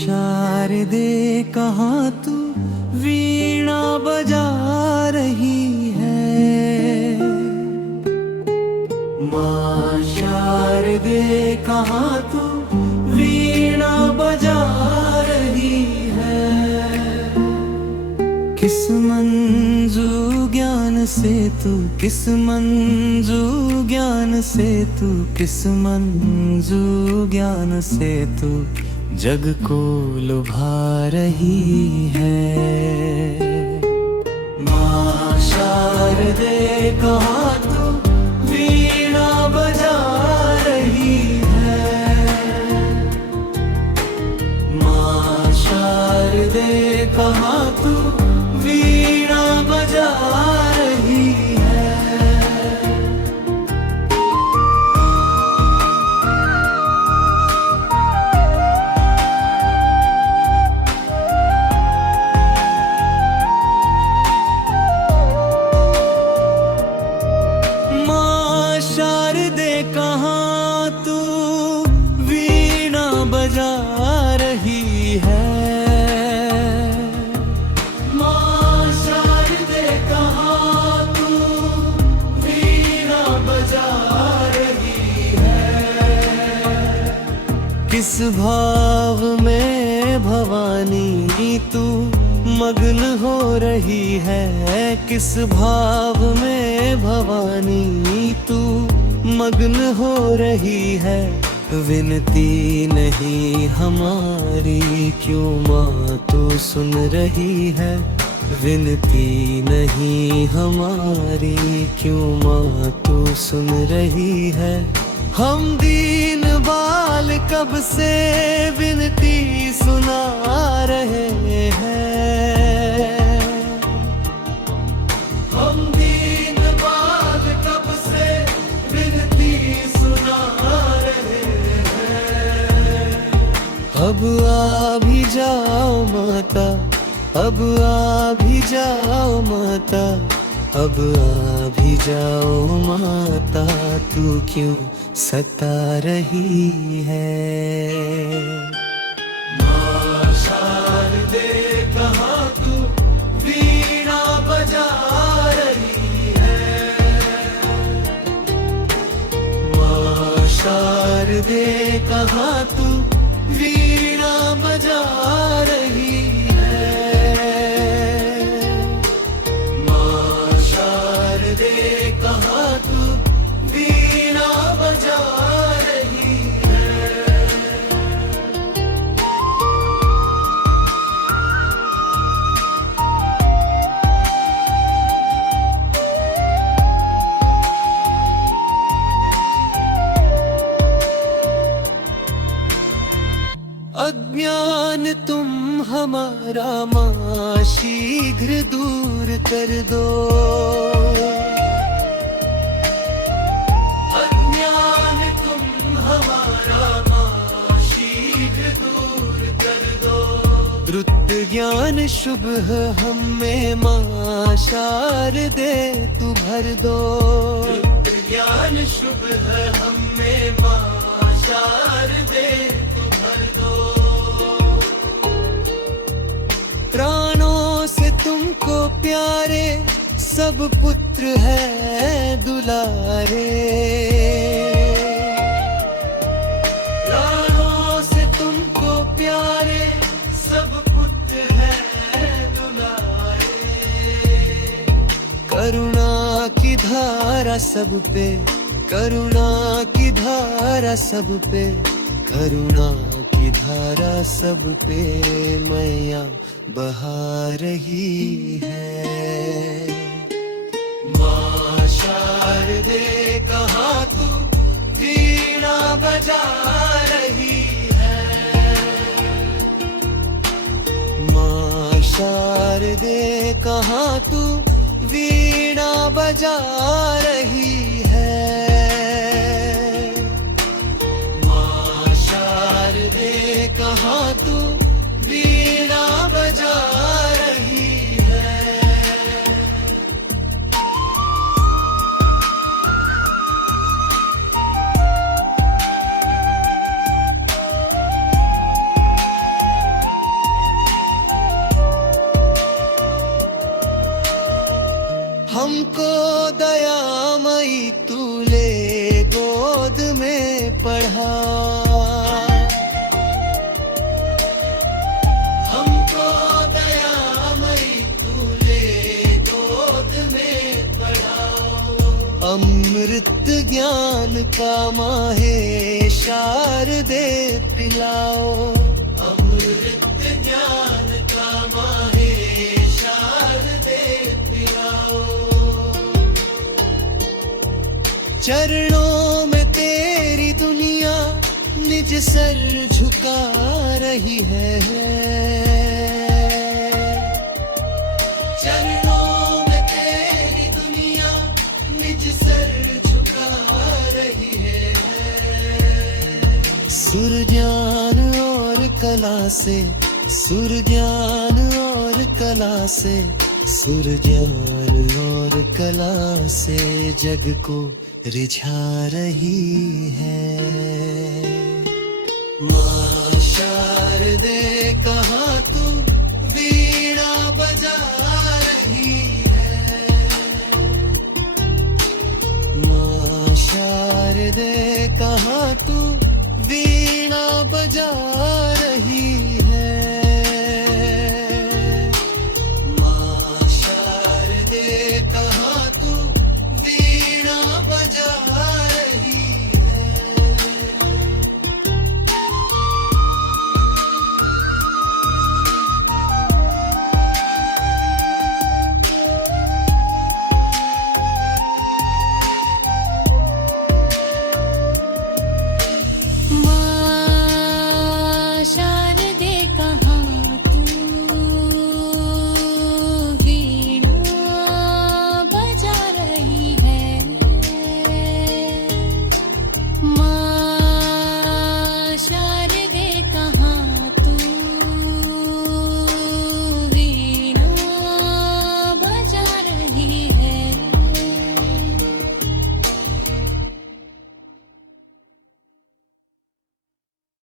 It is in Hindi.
शारदे कहाँ तू वीणा बजा रही है। माँ शारदे कहाँ तू वीणा बजा रही है। किस मंजू ज्ञान से तू, किस मंजू ज्ञान से तू, किस मंजू ज्ञान से तू जग को लुभा रही है। माँ शारदे कहाँ तू वीणा बजा रही है। माँ शारदे कहाँ तू वीणा बजा रही है। शारदे कहाँ तू वीणा बजा रही है। माँ शारदे कहाँ तू वीणा बजा रही है। किस भाव में भवानी तू मग्न हो रही है। किस भाव में भवानी तू मग्न हो रही है। विनती नहीं हमारी क्यों माँ तू सुन रही है। विनती नहीं हमारी क्यों माँ तू सुन रही है। हम दीन बाल कब से विनती सुना रहे हैं। हम दीन बाल कब से विनती सुना रहे हैं। अब आ भी जाओ माता, अब आ भी जाओ माता, अब आ भी जाओ माता, तू क्यों सता रही है। माँ शारदे कहाँ तू वीणा बजा रही है। माँ शारदे कहाँ तू वीणा बजा रही है। माँ शारदे कहाँ तू वीणा बजा रही है। अज्ञान तुम हमारा माँ शीघ्र दूर कर दो। अज्ञान तुम हमारा माँ शीघ्र दूर कर दो। द्रुत ज्ञान शुभ हमें माँ शारदे तू भर दो। द्रुत ज्ञान शुभ हमें माँ शारदे तू भर दो। प्राणों से तुमको प्यारे सब पुत्र हैं दुलारे। प्राणों से तुमको प्यारे सब पुत्र हैं दुलारे। करुणा की धारा सब पे, करुणा की धारा सब पे, करुणा की धारा सब पे मैया बहा रही है। माँ शारदे कहाँ तू वीणा बजा रही है। माँ शारदे कहाँ तू वीणा बजा रही है। माँ शारदे कहाँ तू वीणा बजा रही है। बढ़ाओ। हमको दयामयी तू ले गोद में पढ़ाओ। अमृत ज्ञान का माहे शारदे पिलाओ। अमृत ज्ञान का माहे शारदे पिलाओ। चरणों में तेरी दुनिया निज सर झुका रही है। चरणों में तेरी दुनिया निज सर झुका रही है। सुर ज्ञान और कला से, सुर ज्ञान और कला से, सुर ज्ञान और कला से जग को रिझा रही है। मां शारदे कहाँ